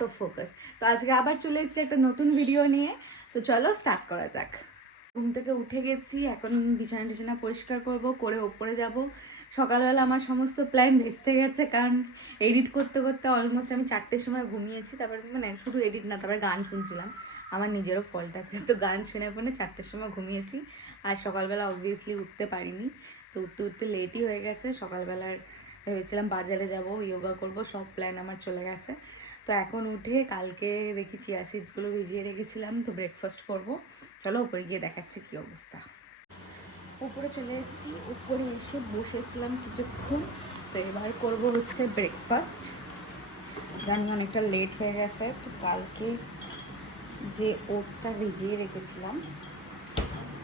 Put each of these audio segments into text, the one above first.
Out of focus. তো আজকে আবার চলে এসেছি একটা নতুন ভিডিও নিয়ে। তো চলো স্টার্ট করা যাক। ঘুম থেকে উঠে গেছি, এখন বিছানা টিছানা পরিষ্কার করব, করে ওপরে যাব। সকালবেলা আমার সমস্ত প্ল্যান ভেস্তে গেছে, কারণ এডিট করতে করতে অলমোস্ট আমি 4টের সময় ঘুমিয়েছি। তারপর মানে শুধু এডিট না, তারপরে গান শুনছিলাম, আমার নিজেরও ফল্ট আছে। তো গান শুনে পরে 4টের সময় ঘুমিয়েছি। আর সকালবেলা অবভিয়াসলি উঠতে পারিনি, তো উঠতে উঠতে লেটই হয়ে গেছে। সকালবেলার ভেবেছিলাম বাজারে যাব, যোগা করব, সব প্ল্যান আমার চলে গেছে। তো এখন উঠে কালকে দেখি চিয়া সিডসগুলো ভিজিয়ে রেখেছিলাম, তো ব্রেকফাস্ট করব। চলো উপরে গিয়ে দেখাচ্ছি কী অবস্থা। উপরে চলে এসেছি, উপরে এসে বসেছিলাম কিছুক্ষণ। তো এবার করব হচ্ছে ব্রেকফাস্ট। জানি অনেকটা লেট হয়ে গেছে, তো কালকে যে ওটসটা ভিজিয়ে রেখেছিলাম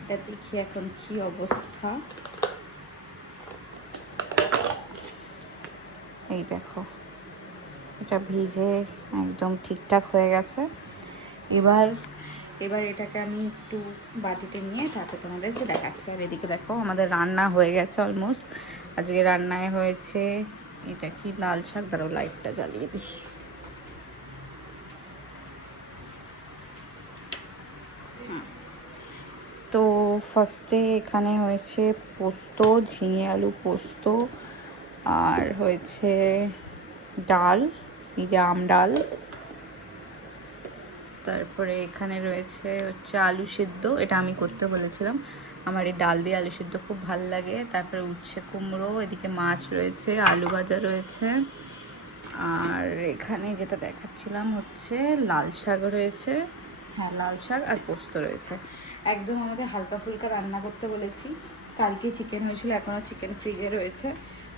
এটা দেখি এখন কী অবস্থা। এই দেখো, এটা ভিজে একদম ঠিকঠাক হয়ে গেছে। এবার এটাকে আমি একটু বাটিতে নিয়ে তারপর তোমাদেরকে দেখাচ্ছি। আর এদিকে দেখো আমাদের রান্না হয়ে গেছে অলমোস্ট। আজকে রান্নায় হয়েছে এটা কি লাল শাক, দাঁড়াও লাইটটা জ্বালিয়ে দিই। তো ফার্স্টে এখানে হয়েছে পোস্ত, ঝিঙে আলু পোস্ত, আর হয়েছে ডাল, এই যে আম ডাল। তারপরে এখানে রয়েছে হচ্ছে আলু সিদ্ধ, এটা আমি করতে বলেছিলাম, আমার এই ডাল দিয়ে আলু সিদ্ধ খুব ভাল লাগে। তারপরে উচ্ছে কুমড়ো, এদিকে মাছ রয়েছে, আলু ভাজা রয়েছে, আর এখানে যেটা দেখাচ্ছিলাম হচ্ছে লাল শাক রয়েছে। হ্যাঁ, লাল শাক আর পোস্ত রয়েছে। একদম আমাদের হালকা ফুলকা রান্না করতে বলেছি। কালকে চিকেন হয়েছিল, এখনও চিকেন ফ্রিজে রয়েছে,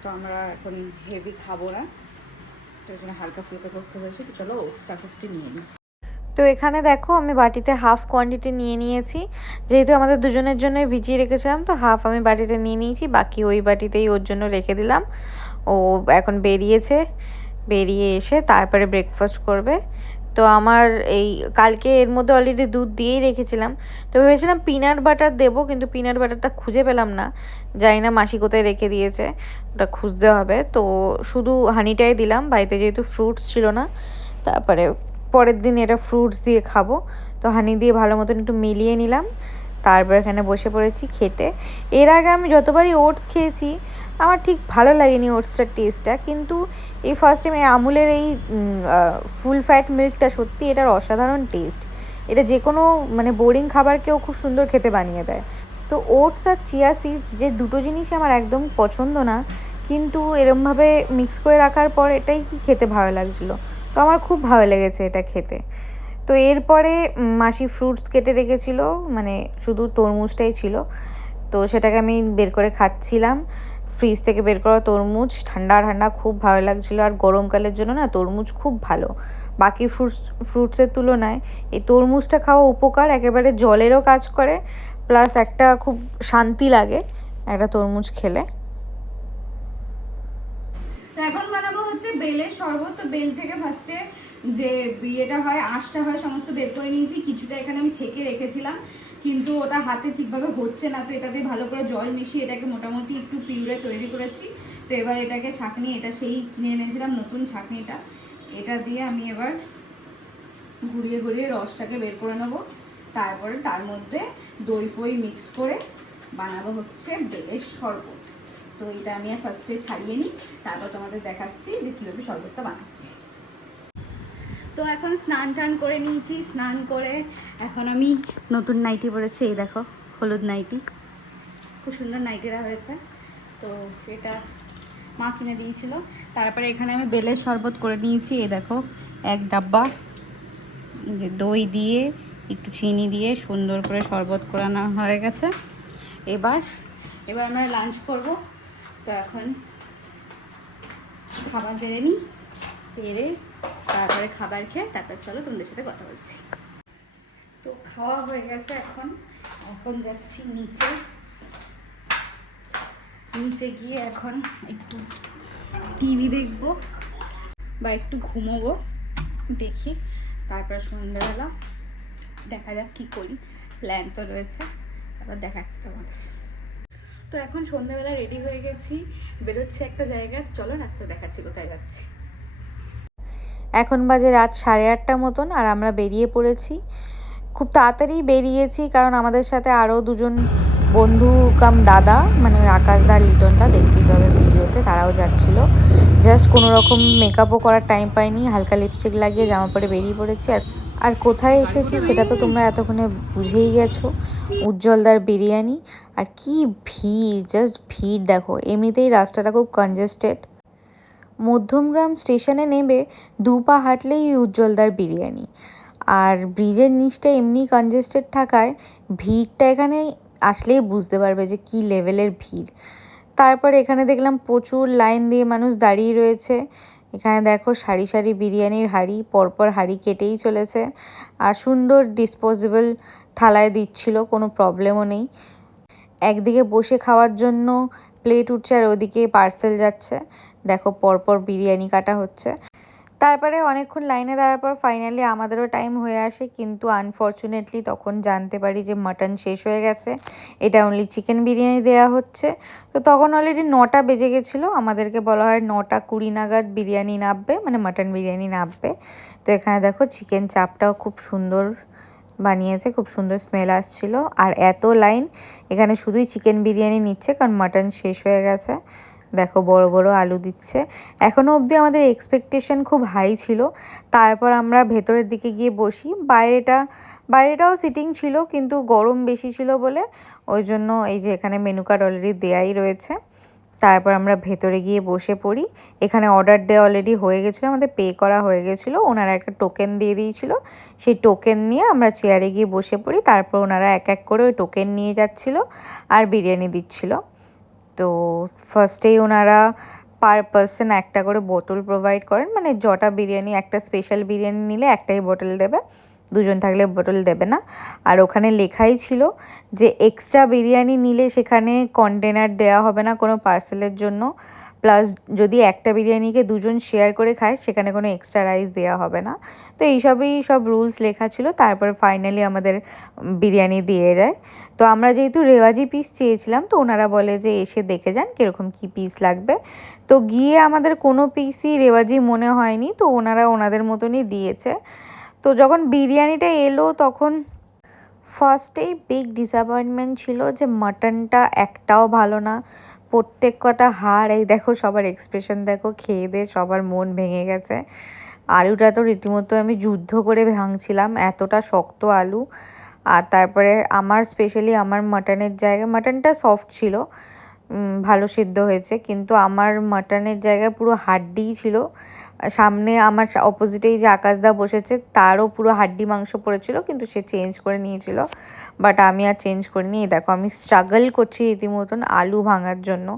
তো আমরা এখন হেভি খাবো না, তো এখানে হালকা ফুলকা করতে হয়েছে। তো চলো ওটসটা ফার্স্টে নিয়ে নিই। তো এখানে দেখো আমি বাটিতে হাফ কোয়ান্টিটি নিয়ে নিয়েছি, যেহেতু আমাদের দুজনের জন্যই ভিজিয়ে রেখেছিলাম, তো হাফ আমি বাটিতে নিয়ে নিয়েছি, বাকি ওই বাটিতেই ওর জন্য রেখে দিলাম। ও এখন বেরিয়ে এসে তারপরে ব্রেকফাস্ট করবে। তো আমার এই কালকে এর মধ্যে অলরেডি দুধ দিয়েই রেখেছিলাম, তো ভেবেছিলাম পিনাট বাটার দেবো, কিন্তু পিনাট বাটারটা খুঁজে পেলাম না, জানি না মাসি কোথায় রেখে দিয়েছে, ওটা খুঁজতে হবে। তো শুধু হানিটাই দিলাম, বাড়িতে যেহেতু ফ্রুটস ছিল না। তারপরে পরের দিন এটা ফ্রুটস দিয়ে খাবো, তো হানি দিয়ে ভালো মতন একটু মিলিয়ে নিলাম। তারপর এখানে বসে পড়েছি খেতে। এর আগে আমি যতবারই ওটস খেয়েছি আমার ঠিক ভালো লাগেনি ওটসটার টেস্টটা, কিন্তু এই ফার্স্ট টাইম এই আমুলের এই ফুল ফ্যাট মিল্কটা সত্যি এটার অসাধারণ টেস্ট। এটা যে কোনো মানে বোরিং খাবারকেও খুব সুন্দর খেতে বানিয়ে দেয়। তো ওটস আর চিয়া সিডস যে দুটো জিনিসই আমার একদম পছন্দ না, কিন্তু এরমভাবে মিক্স করে রাখার পর এটাই কি খেতে ভালো লাগছিলো, তো আমার খুব ভালো লেগেছে এটা খেতে। তো এরপরে মাসি ফ্রুটস কেটে রেখেছিল, মানে শুধু তরমুজটাই ছিল, তো সেটাকে আমি বের করে খাচ্ছিলাম। ফ্রিজ থেকে বের করা তরমুজ ঠান্ডা ঠান্ডা খুব ভালো লাগছিলো, আর গরমকালের জন্য না তরমুজ খুব ভালো বাকি ফ্রুটসের তুলনায়। এই তরমুজটা খাওয়া উপকার, একেবারে জলেরও কাজ করে, প্লাস একটা খুব শান্তি লাগে একটা তরমুজ খেলে। তো এখন বানাবো হচ্ছে বেলের শরবত। তো বেল থেকে ফার্স্টে যে ইয়েটা হয়, আঁশটা হয়, সমস্ত বের করে নিয়েছি। কিছুটা এখানে আমি ছেঁকে রেখেছিলাম, কিন্তু ওটা হাতে ঠিকভাবে হচ্ছে না, তো এটাতে ভালো করে জল মিশিয়ে এটাকে মোটামুটি একটু পিউরে তৈরি করেছি। তো এবার এটাকে ছাঁকনি, এটা সেই কিনে এনেছিলাম নতুন ছাঁকনিটা, এটা দিয়ে আমি এবার ঘুরিয়ে ঘুরিয়ে রসটাকে বের করে নেবো। তারপরে তার মধ্যে দই ফই মিক্স করে বানাবো হচ্ছে বেলের শরবত। তো এটা আমি ফার্স্টে ছাড়িয়ে নিই, তারপর তোমাদের দেখাচ্ছি যে কীভাবে শরবতটা বানাচ্ছি। তো এখন স্নান টান করে নিয়েছি, স্নান করে এখন আমি নতুন নাইটি পরেছি, এই দেখো হলুদ নাইটি, খুব সুন্দর নাইটিরা হয়েছে। তো সেটা মা কিনে দিয়েছিল। তারপরে এখানে আমি বেলের শরবত করে নিয়েছি, এই দেখো এক ডাব্বা, যে দই দিয়ে একটু চিনি দিয়ে সুন্দর করে শরবত করানো হয়ে গেছে। এবার আমরা লাঞ্চ করব। তো এখন খাবার বেড়ে নিই, বেড়ে তারপরে খাবার খেয়ে তারপর চলো তোমাদের সাথে কথা বলছি। তো খাওয়া হয়ে গেছে, এখন যাচ্ছি নিচে গিয়ে এখন একটু টিভি দেখবো বা একটু ঘুমোবো, দেখি তারপর সন্ধ্যাবেলা দেখা যাক কী করি, প্ল্যান তো রয়েছে, তারপর দেখাচ্ছি তোমাদের। তো এখন সন্ধ্যাবেলা রেডি হয়ে গেছি, বেরোচ্ছি একটা জায়গায়, চলো রাস্তা দেখাচ্ছি কোথায় যাচ্ছি। এখন বাজে রাত 8:30 মতন আর আমরা বেরিয়ে পড়েছি। খুব তাড়াতাড়ি বেরিয়েছি কারণ আমাদের সাথে আরও দুজন বন্ধু কাম দাদা, মানে ওই আকাশদা লিটনটা দেখতেই পাবে ভিডিওতে, তারাও যাচ্ছিল। জাস্ট কোনো রকম মেকআপও করার টাইম পাইনি, হালকা লিপস্টিক লাগিয়ে জামা পরে বেরিয়ে পড়েছি। আর কোথায় এসেছি সেটা তো তোমরা এতক্ষণে বুঝেই গেছো, উজ্জ্বলদার বিরিয়ানি। আর কি ভিড়, জাস্ট ভিড় দেখো। এমনিতেই রাস্তাটা খুব কনজেস্টেড। মধ্যমগ্রাম স্টেশনে নেমে 2 পা হাঁটলেই উজ্জ্বলদার বিরিয়ানি। আর ব্রিজের নিচটা এমনি কনজেস্টেড থাকায় ভিড়টা এখানে আসলেই বুঝতে পারবে যে কি লেভেলের ভিড়। তারপর এখানে দেখলাম প্রচুর লাইন দিয়ে মানুষ দাঁড়িয়ে রয়েছে। এখানে দেখো সারি সারি বিরিয়ানির হাঁড়ি, পরপর হাঁড়ি কেটেই চলেছে। আর সুন্দর ডিসপোজেবল থালায় দিচ্ছিল, কোনো প্রবলেমও নেই। একদিকে বসে খাওয়ার জন্য প্লেট উঠছে আর ওদিকে পার্সেল যাচ্ছে। দেখো পরপর বিরিয়ানি কাটা হচ্ছে। তারপরে অনেকক্ষণ লাইনে দাঁড়ার পর ফাইনালি আমাদেরও টাইম হয়ে আসে, কিন্তু আনফর্চুনেটলি তখন জানতে পারি যে মাটন শেষ হয়ে গেছে, এটা অনলি চিকেন বিরিয়ানি দেওয়া হচ্ছে। তো তখন অলরেডি 9টা বেজে গেছিলো। আমাদেরকে বলা হয় 9:20 নাগাদ বিরিয়ানি নামবে, মানে মাটন বিরিয়ানি নামবে। তো এখানে দেখো চিকেন চাপটাও খুব সুন্দর বানিয়েছে, খুব সুন্দর স্মেল আসছিল। আর এত লাইন, এখানে শুধুই চিকেন বিরিয়ানি নিচ্ছে কারণ মাটন শেষ হয়ে গেছে। দেখো বড় বড় আলু দিচ্ছে। এখনও অবধি আমাদের এক্সপেকটেশন খুব হাই ছিল। তারপর আমরা ভেতরের দিকে গিয়ে বসি। বাইরেটাও সিটিং ছিল, কিন্তু গরম বেশি ছিল বলে ওই জন্য এই যে এখানে মেনু কার্ড অলরেডি দেয়াই রয়েছে। তারপর আমরা ভেতরে গিয়ে বসে পড়ি। এখানে অর্ডার দেওয়া অলরেডি হয়ে গেছিলো, আমাদের পে করা হয়ে গেছিলো। ওনারা একটা টোকেন দিয়ে দিয়েছিল, সেই টোকেন নিয়ে আমরা চেয়ারে গিয়ে বসে পড়ি। তারপর ওনারা এক এক করে ওই টোকেন নিয়ে যাচ্ছিলো আর বিরিয়ানি দিচ্ছিল। তো ফার্স্টেই ওনারা পার পার্সন একটা করে বোতল প্রোভাইড করেন, মানে যটা বিরিয়ানি, একটা স্পেশাল বিরিয়ানি নিলে একটাই বোতল দেবে, দুজন থাকলে বোতল দেবে না। আর ওখানে লেখাই ছিল যে এক্সট্রা বিরিয়ানি নিলে সেখানে কন্টেনার দেওয়া হবে না কোনো পার্সেলের জন্য, প্লাস যদি একটা বিরিয়ানিকে দুজন শেয়ার করে খায় সেখানে কোনো এক্সট্রা রাইস দেওয়া হবে না। তো এইসবই সব রুলস লেখা ছিল। তারপর ফাইনালি আমাদের বিরিয়ানি দিয়ে যায়। তো আমরা যেহেতু রেওয়াজি পিস চেয়েছিলাম, তো ওনারা বলে যে এসে দেখে যান কীরকম কী পিস লাগবে। তো গিয়ে আমাদের কোনো পিসই রেওয়াজি মনে হয়নি, তো ওনারা ওনাদের মতনই দিয়েছে। তো যখন বিরিয়ানিটা এলো তখন ফার্স্টেই বিগ ডিসঅ্যাপয়েন্টমেন্ট ছিল যে মাটনটা একটাও ভালো না, প্রত্যেক কটা হাড়। এই দেখো সবার এক্সপ্রেশন দেখো, খেয়ে দিয়ে সবার মন ভেঙে গেছে। আলুটা তো রীতিমতো আমি যুদ্ধ করে ভাঙছিলাম, এতটা শক্ত আলু। আর তারপরে আমার স্পেশালি আমার মাটনের জায়গায়, মাটনটা সফট ছিল, ভালো সিদ্ধ হয়েছে, কিন্তু আমার মাটনের জায়গায় পুরো হাড্ডিই ছিল। সামনে আমার অপোজিটেই যে আকাশদা বসেছে তারও পুরো হাড্ডি মাংস পড়েছিল, কিন্তু সে চেঞ্জ করে নিয়েছিল, বাট আমি আর চেঞ্জ করিনি। দেখো আমি স্ট্রাগল করছি রীতিমতন আলু ভাঙার জন্য।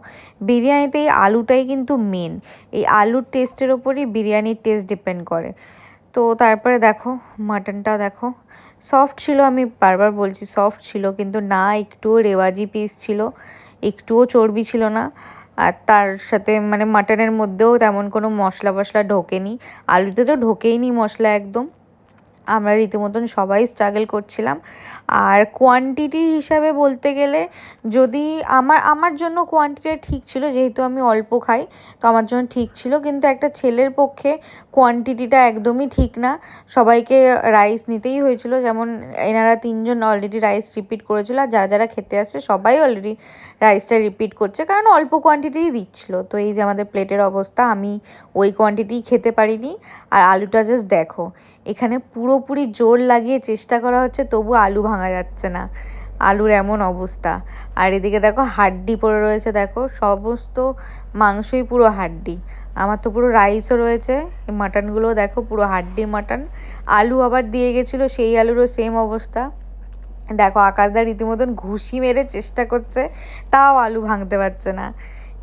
বিরিয়ানিতে এই আলুটাই কিন্তু মেন, এই আলুর টেস্টের ওপরই বিরিয়ানির টেস্ট ডিপেন্ড করে। তো তারপরে দেখো মাটনটা দেখো সফট ছিল, আমি বারবার বলছি সফট ছিল, কিন্তু না একটুও রেওয়াজি পিস ছিল, একটুও চর্বি ছিল না। আর তার সাথে মানে মাটনের মধ্যেও তেমন কোনো মশলা ঢোকেনি, আলুতে তো ঢোকেইনি মশলা একদম। আমরা রীতিমতন সবাই স্ট্রাগল করছিলাম। আর কোয়ান্টিটি হিসাবে বলতে গেলে যদি আমার জন্য কোয়ান্টিটিটা ঠিক ছিল, যেহেতু আমি অল্প খাই তো আমার জন্য ঠিক ছিল, কিন্তু একটা ছেলের পক্ষে কোয়ান্টিটিটা একদমই ঠিক না। সবাইকে রাইস নিতেই হয়েছিল, যেমন এনারা 3 জন অলরেডি রাইস রিপিট করেছিল, আর যারা যারা খেতে আসছে সবাই অলরেডি রাইসটা রিপিট করছে, কারণ অল্প কোয়ান্টিটিই দিচ্ছিলো। তো এই যে আমাদের প্লেটের অবস্থা, আমি ওই কোয়ান্টিটি খেতে পারিনি। আর আলুটা জাস্ট দেখো, এখানে পুরোপুরি জোর লাগিয়ে চেষ্টা করা হচ্ছে, তবু আলু ভাঙা যাচ্ছে না, আলুর এমন অবস্থা। আর এদিকে দেখো হাড্ডি পড়ে রয়েছে, দেখো সমস্ত মাংসই পুরো হাড্ডি। আমার তো পুরো রাইসও রয়েছে, এই মাটনগুলো দেখো পুরো হাড্ডি মাটন। আলু আবার দিয়ে গেছিলো, সেই আলুরও সেম অবস্থা। দেখো আকাশদা রীতিমতন ঘুষি মেরে চেষ্টা করছে, তাও আলু ভাঙতে পারছে না,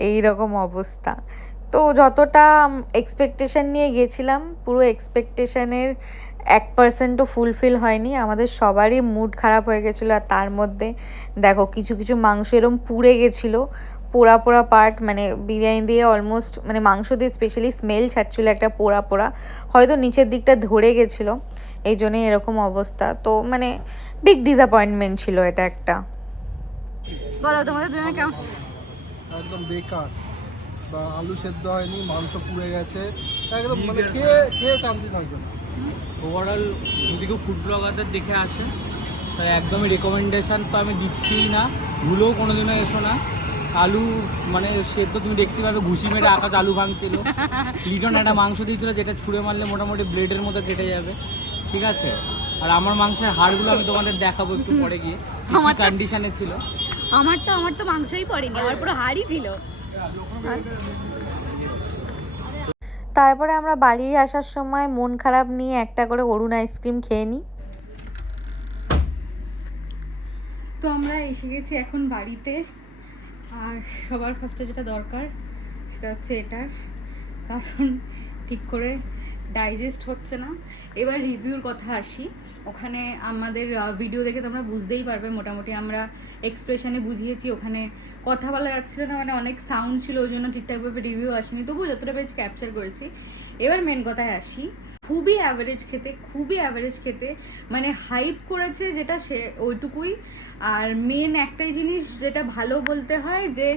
এই রকম অবস্থা। তো যতটা এক্সপেকটেশন নিয়ে গেছিলাম, পুরো এক্সপেকটেশনের 1%ও ফুলফিল হয়নি। আমাদের সবারই মুড খারাপ হয়ে গেছিলো। আর তার মধ্যে দেখো কিছু কিছু মাংস এরম পুড়ে গেছিলো, পোড়া পোড়া পার্ট, মানে বিরিয়ানি দিয়ে অলমোস্ট, মানে মাংস দিয়ে স্পেশালি স্মেল ছাড়ছিলো একটা পোড়া পোড়া, হয়তো নিচের দিকটা ধরে গেছিলো, এই জন্যই এরকম অবস্থা। তো মানে বিগ ডিসঅ্যাপয়েন্টমেন্ট ছিল এটা একটা। বলো তোমাদের দুজনে কেমন? একদম বেকার। বা আলু সেদ্ধ হয়নি, মাংস পুড়ে গেছে, একদম মানে খেয়ে খেয়ে শান্তি থাকবে না। ওভারঅল যদি কেউ ফুড ব্লগারদের দেখে আসে তাই একদমই রেকমেন্ডেশন তো আমি দিচ্ছিই না, ভুলেও কোনোদিনও এসো না। আলু মানে সেদ্ধ তুমি দেখতে পাবে, ঘুষি মেরে আকাশ আলু ভাঙছিল। লিটন একটা মাংস দিয়েছিল যেটা ছুঁড়ে মারলে মোটামুটি ব্লেডের মতো কেটে যাবে, ঠিক আছে। আর আমার মাংসের হাড়গুলো আমি তোমাদের দেখাবো একটু পরে গিয়ে কন্ডিশনে ছিল। আমার তো মাংসই পড়েনি, আমার পুরো হাড়ই ছিল। তারপরে আমরা বাড়ি আসার সময় মন খারাপ নিয়ে একটা করে অরুণ আইসক্রিম খেয়ে নিই। তো আমরা এসে গেছি এখন বাড়িতে, আর সবার ফার্স্টে যেটা দরকার সেটা হচ্ছে এটার, কারণ ঠিক করে ডাইজেস্ট হচ্ছে না। এবার রিভিউর কথা আসি। ওখানে আমাদের ভিডিও দেখে তোমরা বুঝতেই পারবে, মোটামুটি আমরা এক্সপ্রেশনে বুঝিয়েছি। ওখানে কথা বলা যাচ্ছিল না, মানে অনেক সাউন্ড ছিল, ওই জন্য ঠিকঠাকভাবে রিভিউ আসেনি, তবু যতটা পেজ ক্যাপচার করেছি। এবার মেন কথায় আসি, খুবই অ্যাভারেজ খেতে, মানে হাইপ করেছে যেটা সে ওইটুকুই। আর মেন একটাই জিনিস যেটা ভালো বলতে হয় যে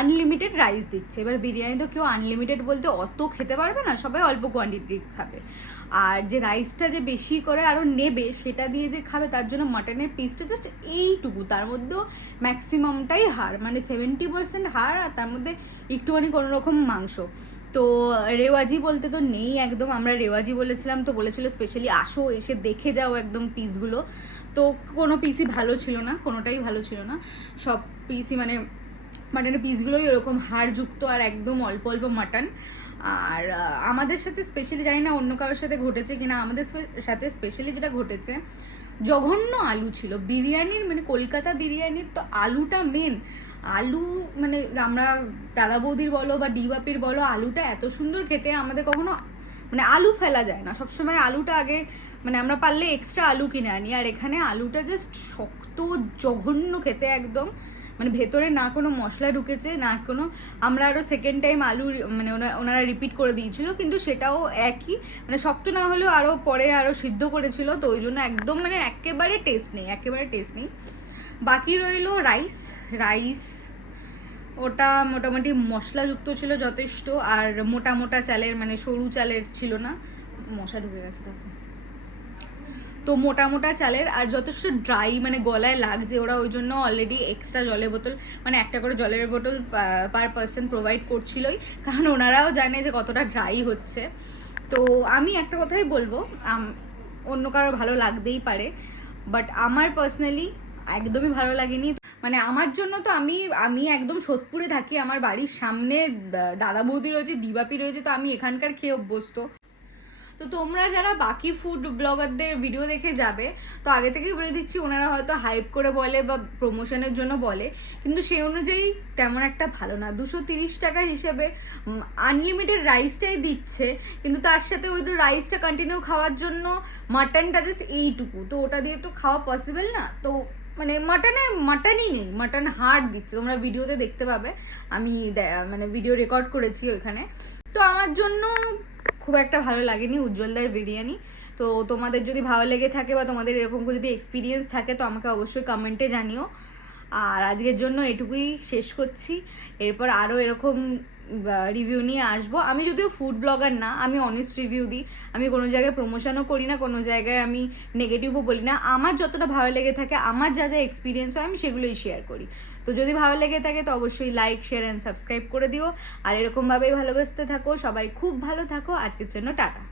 আনলিমিটেড রাইস দিচ্ছে। এবার বিরিয়ানি তো কেউ আনলিমিটেড বলতে অত খেতে পারবে না, সবাই অল্প কোয়ান্টিটি খাবে। আর যে রাইসটা যে বেশি করে আরও নেবে সেটা দিয়ে যে খাবে, তার জন্য মাটনের পিসটা জাস্ট এইটুকু, তার মধ্যেও ম্যাক্সিমামটাই হাড়, মানে 70% হাড়, আর তার মধ্যে একটুখানি কোনো রকম মাংস। তো রেওয়াজি বলতে তো নেই একদম, আমরা রেওয়াজি বলেছিলাম, তো বলেছিল স্পেশালি আসো এসে দেখে যাও একদম পিসগুলো। তো কোনো পিসই ভালো ছিল না, কোনোটাই ভালো ছিল না, সব পিসই মানে মাটনের পিসগুলোই ওরকম হাড়যুক্ত আর একদম অল্প অল্প মাটন। আর আমাদের সাথে স্পেশালি, জানি না অন্য কারোর সাথে ঘটেছে কিনা, আমাদের সাথে স্পেশালি যেটা ঘটেছে, জঘন্য আলু ছিল বিরিয়ানির, মানে কলকাতা বিরিয়ানির তো আলুটা মেন। আলু মানে আমরা দাদা বৌদির বলো বা ডিবাপির বলো, আলুটা এত সুন্দর খেতে, আমাদের কখনো মানে আলু ফেলা যায় না, সবসময় আলুটা আগে মানে আমরা পারলে এক্সট্রা আলু কিনে আনি। আর এখানে আলুটা জাস্ট শক্ত জঘন্য খেতে একদম, মানে ভেতরে না কোনো মশলা ঢুকেছে না কোনো। আমরা আরও সেকেন্ড টাইম আলু মানে ওনারা রিপিট করে দিয়েছিল, কিন্তু সেটাও একই, মানে শক্ত না হলেও আরও পরে আরও সিদ্ধ করেছিল, তো ওই জন্য একদম মানে একেবারে টেস্ট নেই। বাকি রইল রাইস, ওটা মোটামুটি মশলাযুক্ত ছিল যথেষ্ট, আর মোটা চালের মানে সরু চালের ছিল না, মশা ঢুকে গেছে দেখো। তো মোটা চালের, আর যথেষ্ট ড্রাই, মানে গলায় লাগছে। ওরা ওই জন্য অলরেডি এক্সট্রা জলের বোতল, মানে একটা করে জলের বোতল পার পার্সন প্রোভাইড করছিলই, কারণ ওনারাও জানে যে কতটা ড্রাই হচ্ছে। তো আমি একটা কথাই বলবো, অন্য কারো ভালো লাগতেই পারে, বাট আমার পার্সোনালি একদমই ভালো লাগেনি। মানে আমার জন্য তো আমি একদম সোদপুরে থাকি, আমার বাড়ির সামনে দাদা বৌদি রয়েছে, দিবাপি রয়েছে, তো আমি এখানকার খেয়ে অভ্যস্ত। তো তোমরা যারা বাকি ফুড ব্লগারদের ভিডিও দেখে যাবে, তো আগে থেকেই বলে দিচ্ছি, ওনারা হয়তো হাইপ করে বলে বা প্রমোশনের জন্য বলে, কিন্তু সেই অনুযায়ী তেমন একটা ভালো না। 230 টাকা হিসেবে আনলিমিটেড রাইসটাই দিচ্ছে, কিন্তু তার সাথে ওই তো রাইসটা কন্টিনিউ খাওয়ার জন্য মাটনটা জাস্ট এইটুকু, তো ওটা দিয়ে তো খাওয়া পসিবল না। তো মানে মাটনই নেই, মাটন হাড় দিচ্ছে, তোমরা ভিডিওতে দেখতে পাবে, আমি মানে ভিডিও রেকর্ড করেছি ওইখানে। তো আমার জন্য খুব একটা ভালো লাগেনি উজ্জ্বলদার বিরিয়ানি। তো তোমাদের যদি ভালো লেগে থাকে বা তোমাদের এরকম যদি এক্সপিরিয়েন্স থাকে, তো আমাকে অবশ্যই কমেন্টে জানিও। আর আজকের জন্য এটুকুই শেষ করছি, এরপর আরও এরকম রিভিউ নিয়ে আসবো। আমি যদিও ফুড ব্লগার না, আমি অনেস্ট রিভিউ দিই, আমি কোনো জায়গায় প্রমোশনও করি না, কোনো জায়গায় আমি নেগেটিভও বলি না। আমার যতটা ভালো লেগে থাকে, আমার যা এক্সপিরিয়েন্স হয় আমি সেগুলোই শেয়ার করি। তো যদি ভালো লেগে থাকে তো অবশ্যই লাইক, শেয়ার অ্যান্ড সাবস্ক্রাইব করে দিও। আর এরকমভাবেই ভালোবাসতে থাকো, সবাই খুব ভালো থাকো। আজকের জন্য টাটা।